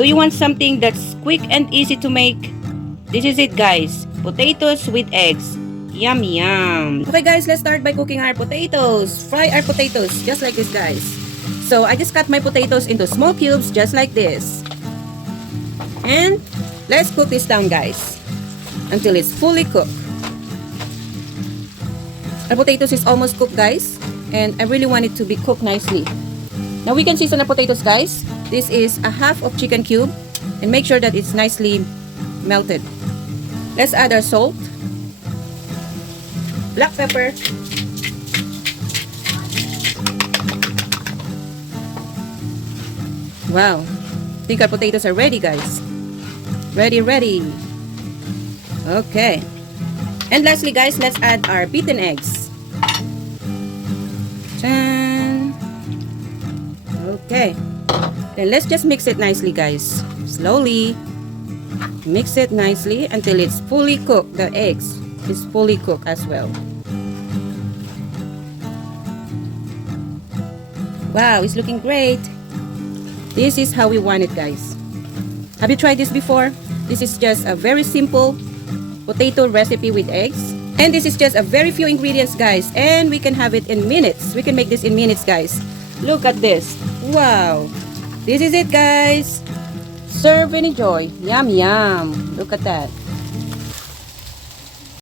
Do you want something that's quick and easy to make? This is it, guys. Potatoes with eggs. Yum, yum. Okay, guys, let's start by cooking our potatoes. Fry our potatoes just like this, guys. So I just cut my potatoes into small cubes just like this. And let's cook this down, guys, until it's fully cooked. Our potatoes is almost cooked, guys, and I really want it to be cooked nicely. Now we can season our potatoes, guys. This is a half of chicken cube, and make sure that it's nicely melted. Let's add our salt, black pepper, wow, I think our potatoes are ready, guys. Ready. Okay. And lastly, guys, let's add our beaten eggs. Chan. Okay. Then let's just mix it nicely, guys. Slowly. Mix it nicely until it's fully cooked. The eggs is fully cooked as well. Wow, it's looking great. This is how we want it, guys. Have you tried this before? This is just a very simple potato recipe with eggs. And this is just a very few ingredients, guys. And we can have it in minutes. We can make this in minutes, guys. Look at this. Wow. This is it, guys. Serve and enjoy. Yum, yum. Look at that.